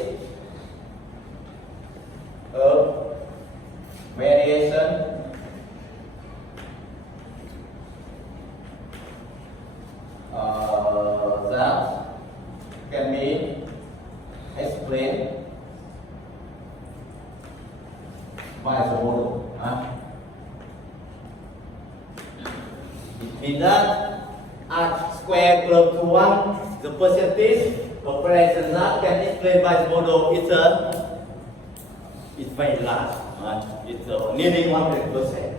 of variation that can be explained by the model. It means that R squared close to 1, the percentage of variation that can be explained by the model is very large. It's nearly 100%.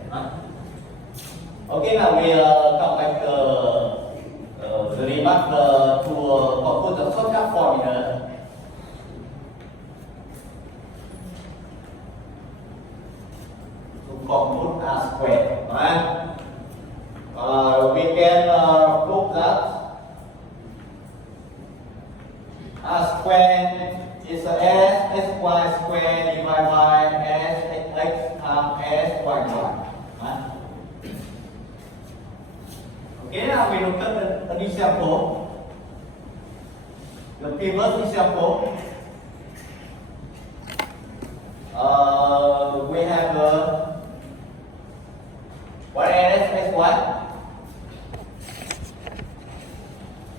Okay, now we come back the remark to compute the shortcut formula. To compute R squared. We can prove that R squared is S square divided by S x times S y. Okay, now we look at an example. The previous example, we have what is what?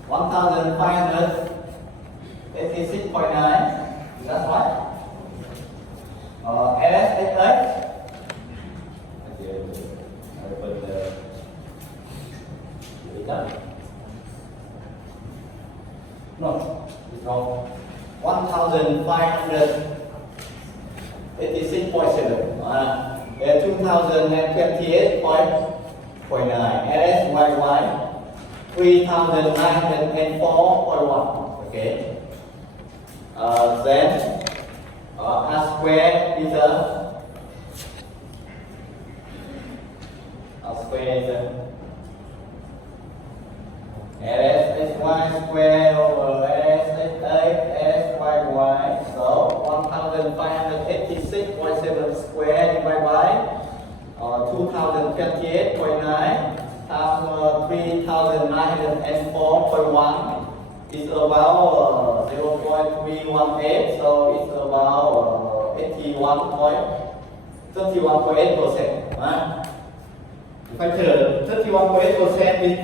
1586.9. That's right. LSH. No, it's wrong. 1586.7. 2028.9. LSYY 3904.1. Okay. Then R square is LSSY square over LSS8SYY. So 1586.7 square divided by 3904.1. It's about 0.318, so it's about 31.8%. Factor 31.8% is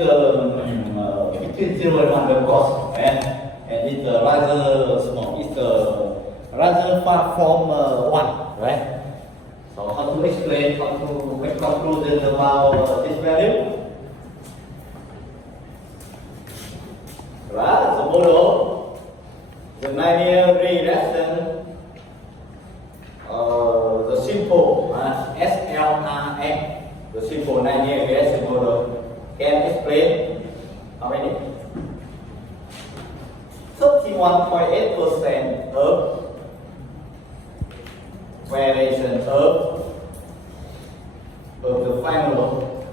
between 0 and 100 cost, and it's rather small. It's rather far from 1, right? So how to explain, how to make conclusion about this value? Right, the model, the linear regression, the simple SLRM, the simple linear regression model can explain how many? 31.8% of variation of the final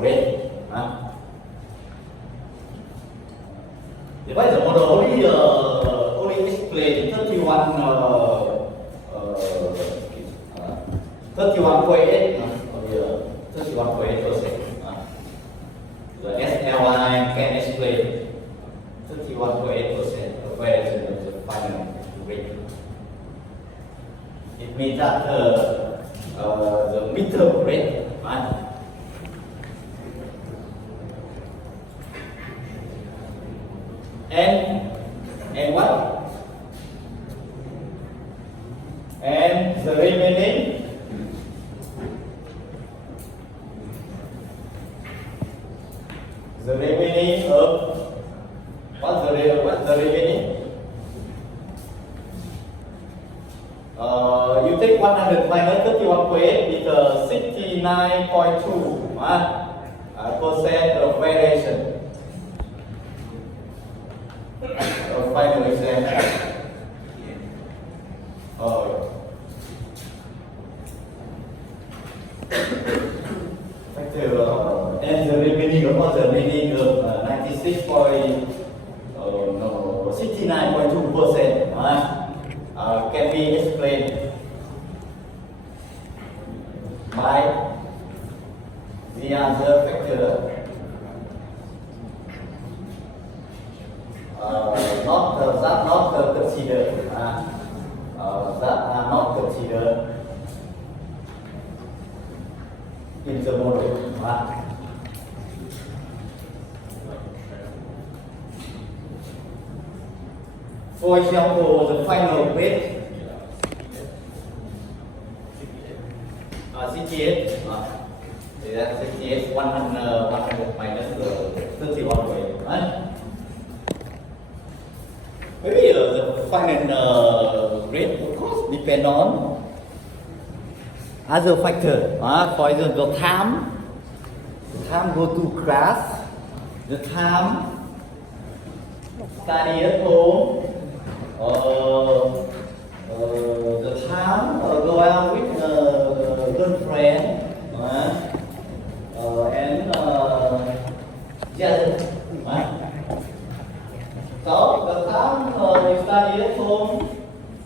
rate. Device the model only explain 31.8%. The SLI can explain 31.8% of variation of the final rate. It means that the midterm rate, right? And what? And the remaining of what's the remaining? You take 100 minus 31.8 is 69.2% of variation of final exam. And the remaining of 69.2% can be explained by the other factor not considered that are not considered in the model. For example, the final weight, CTS, that's CTS 100 minus 31 weight, right? Maybe the final rate, of course, depend on other factor. For example, the time go to class, the time study at home, the time go out with girlfriend, and just so the time you study at home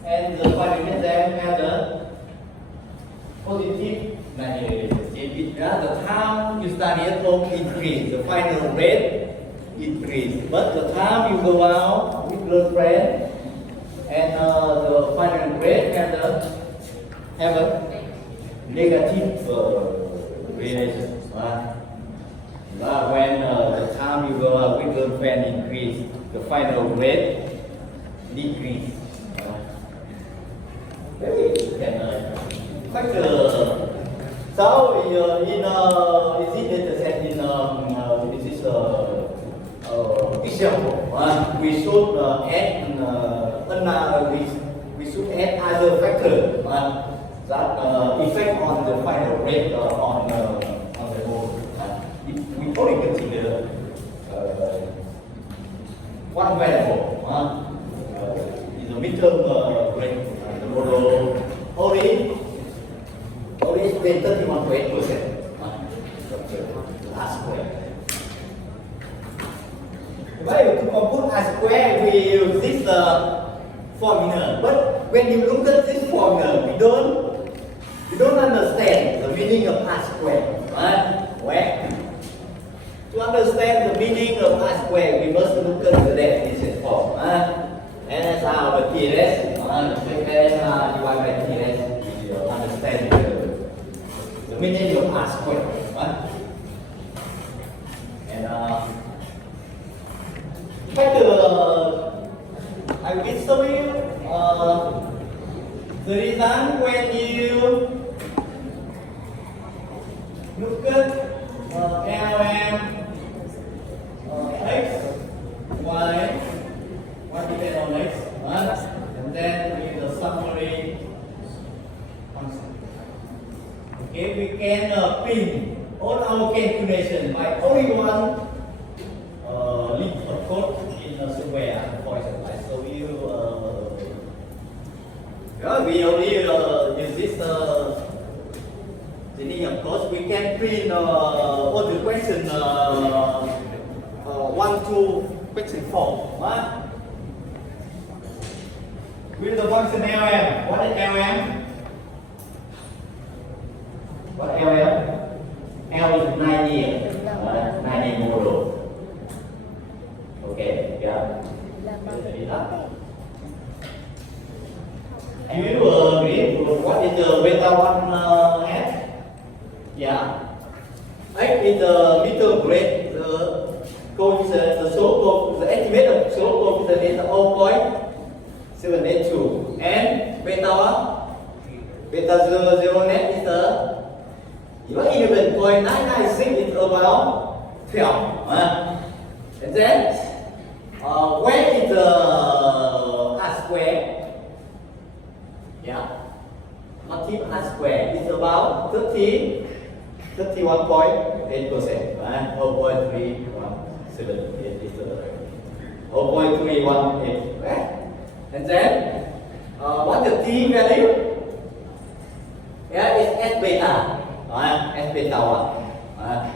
and the final exam have the positive relationship. The time you study at home increase, the final rate increase. But the time you go out with girlfriend and the final rate have a negative relation. When the time you go out with girlfriend increase, the final rate decrease. Maybe you can factor. So in this data set in this is example, we should add we should add other factor that effect on the final rate on the whole. We only consider one variable is the midterm rate. The model only explain 31.8%. R square. Well, to compute R square, we use this formula. But when you look at this formula, we don't understand the meaning meaning of R square. Where? To understand the meaning of R square, we must look at the definition form. And that's how the TLS, we can divide by TLS, we understand the meaning of R square. And I will show you the reason when you look at LM x, y, what depend on x, and then with the summary function. Okay, we can pin all our calculation by only one link of code in somewhere. For example, I show you. We only use this meaning of course. We can print all the question 1 to question 4. With the function LM, what is LM? What LM? L is 90 model. Okay, yeah. Do you agree with what is the beta 1 F? Yeah. X is the middle grade, the coefficient, the slope of the estimate of slope of the is 0.782. And beta 0 net is the 11.996 is about 12. And then where is the R square? Yeah. Multiple R square is about 31.8%. 0.317 is 0.318. Right? And then what the T value? Yeah, it's S beta. S beta 1.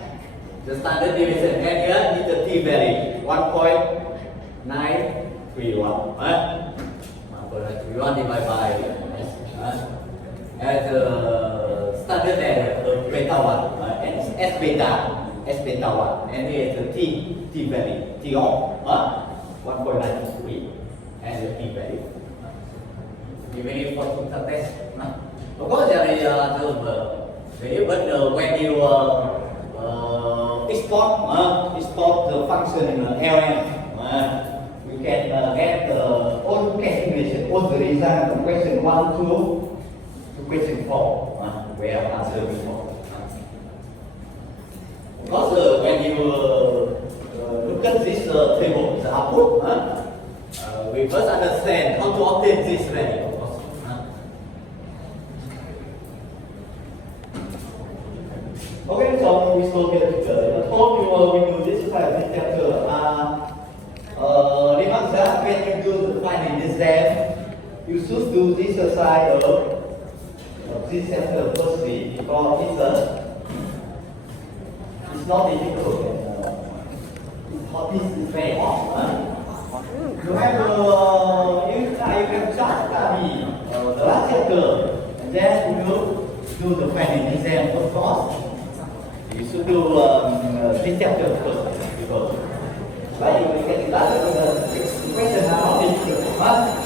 The standard deviation. And here is the T value 1.931. 1.931 divided by S. And the standard error of beta 1. And it's S beta 1. And here is the T value. T of 1.923. And the T value. Even if for the test. Of course, there is the value, but when you export the function LM, we can get all calculation, all the result from question 1 to question 4, where answer before. Of course, when you look at this table, the output, we first understand how to obtain this value. Okay, so we will get together. I told you we do this kind of chapter. Remember that when you do the finding exam, you should do this side of this chapter firstly because it's not difficult. It's very hard. You have you can just study the last chapter and then you do the finding exam of course. You should do this chapter first because why you get started with the question now difficult.